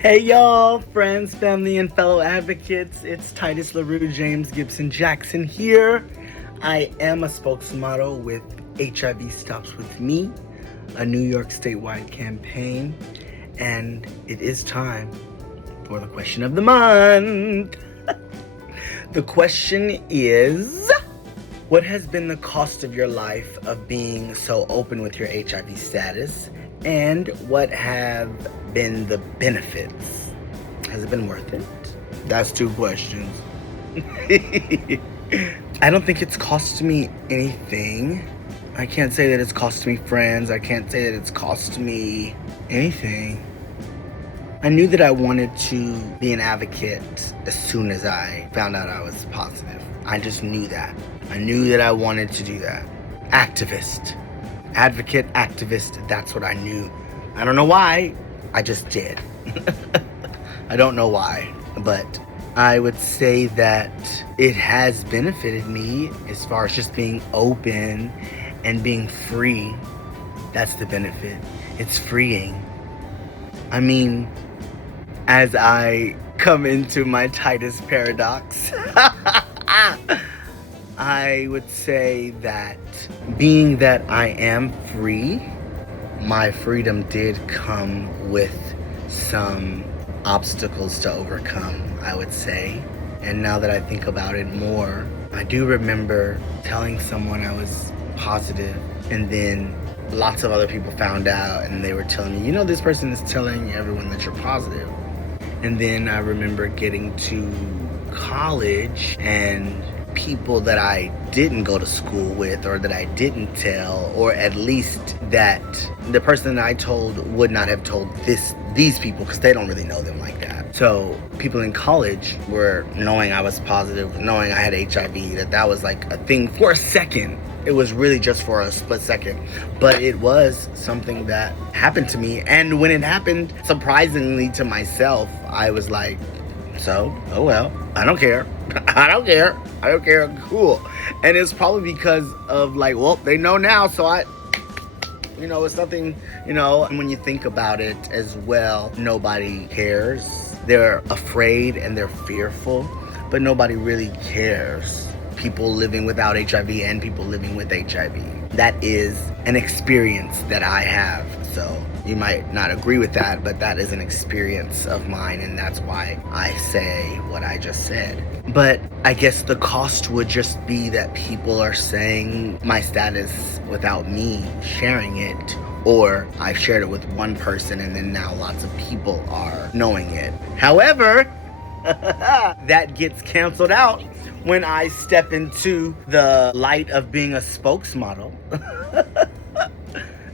Hey y'all, friends, family, and fellow advocates. It's Tytus LaRue, James Gibson Jackson here. I am a spokesmodel with HIV Stops With Me, a New York statewide campaign, and it is time for the question of the month. The question is, what has been the cost of your life of being so open with your HIV status? And what have been the benefits? Has it been worth it? That's two questions. I don't think it's cost me anything. I can't say that it's cost me friends. I can't say that it's cost me anything. I knew that I wanted to be an advocate as soon as I found out I was positive. I just knew that. I knew that I wanted to do that. Activist. Advocate, activist, that's what I knew. I don't know why, I just did. I don't know why, but I would say that it has benefited me as far as just being open and being free. That's the benefit. It's freeing. I mean, as I come into my Tytus paradox, I would say that being that I am free, my freedom did come with some obstacles to overcome, I would say. And now that I think about it more, I do remember telling someone I was positive, and then lots of other people found out and they were telling me, this person is telling everyone that you're positive. And then I remember getting to college and people that I didn't go to school with, or that I didn't tell, or at least that the person that I told would not have told these people, because they don't really know them like that. So people in college were knowing I was positive, knowing I had HIV, that was like a thing for a second. It was really just for a split second, but it was something that happened to me. And when it happened, surprisingly to myself, I was like, so, oh well, I don't care. I don't care. Cool. And it's probably because of they know now. So it's nothing, and when you think about it as well, nobody cares. They're afraid and they're fearful, but nobody really cares. People living without HIV and people living with HIV. That is an experience that I have. So you might not agree with that, but that is an experience of mine, and that's why I say what I just said. But I guess the cost would just be that people are saying my status without me sharing it, or I've shared it with one person and then now lots of people are knowing it. However, that gets canceled out when I step into the light of being a spokesmodel.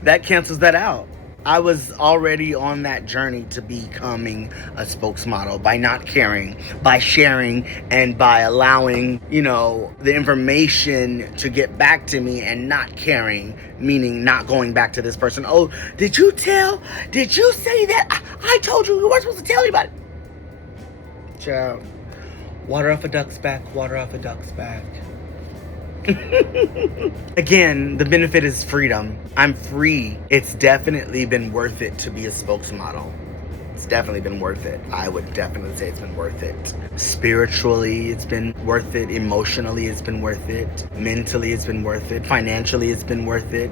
That cancels that out. I was already on that journey to becoming a spokesmodel by not caring, by sharing, and by allowing, the information to get back to me and not caring, meaning not going back to this person. Oh, did you say that? I told you weren't supposed to tell anybody. Child, water off a duck's back, water off a duck's back. Again, the benefit is freedom. I'm free. It's definitely been worth it to be a spokesmodel. It's definitely been worth it. I would definitely say it's been worth it. Spiritually, it's been worth it. Emotionally, it's been worth it. Mentally, it's been worth it. Financially, it's been worth it.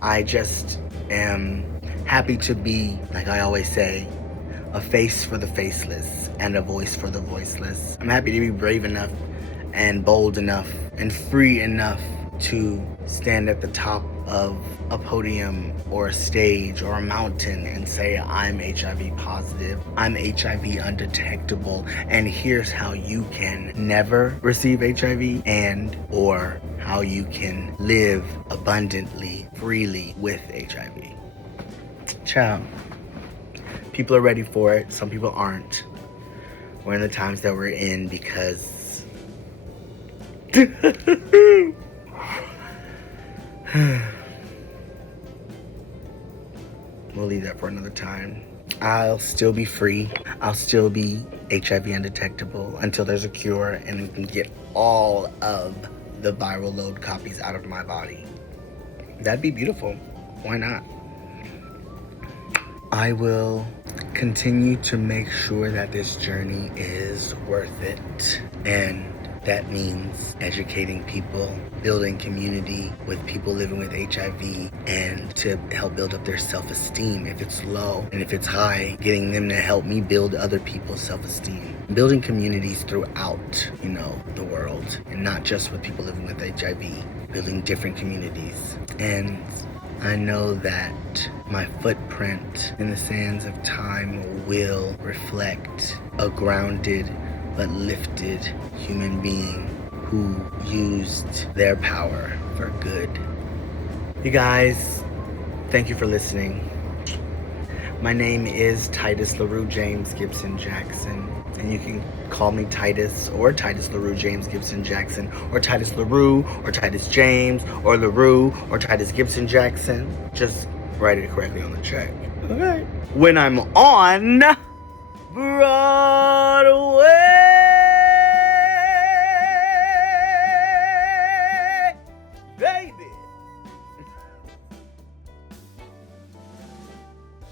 I just am happy to be, like I always say, a face for the faceless and a voice for the voiceless. I'm happy to be brave enough and bold enough and free enough to stand at the top of a podium or a stage or a mountain and say, I'm HIV positive, I'm HIV undetectable, and here's how you can never receive HIV and or how you can live abundantly, freely with HIV. Ciao. People are ready for it. Some people aren't. We're in the times that we're in because we'll leave that for another time. I'll still be free. I'll still be HIV undetectable until there's a cure and we can get all of the viral load copies out of my body. That'd be beautiful. Why not? I will continue to make sure that this journey is worth it. And that means educating people, building community with people living with HIV, and to help build up their self-esteem if it's low, and if it's high, getting them to help me build other people's self-esteem. Building communities throughout, the world, and not just with people living with HIV, building different communities. And I know that my footprint in the sands of time will reflect a grounded but lifted human being who used their power for good. You guys, thank you for listening. My name is Tytus LaRue James Gibson Jackson, and you can call me Tytus or Tytus LaRue James Gibson Jackson, or Tytus LaRue or Tytus James or LaRue or Tytus Gibson Jackson. Just write it correctly on the check. Okay. When I'm on Broadway.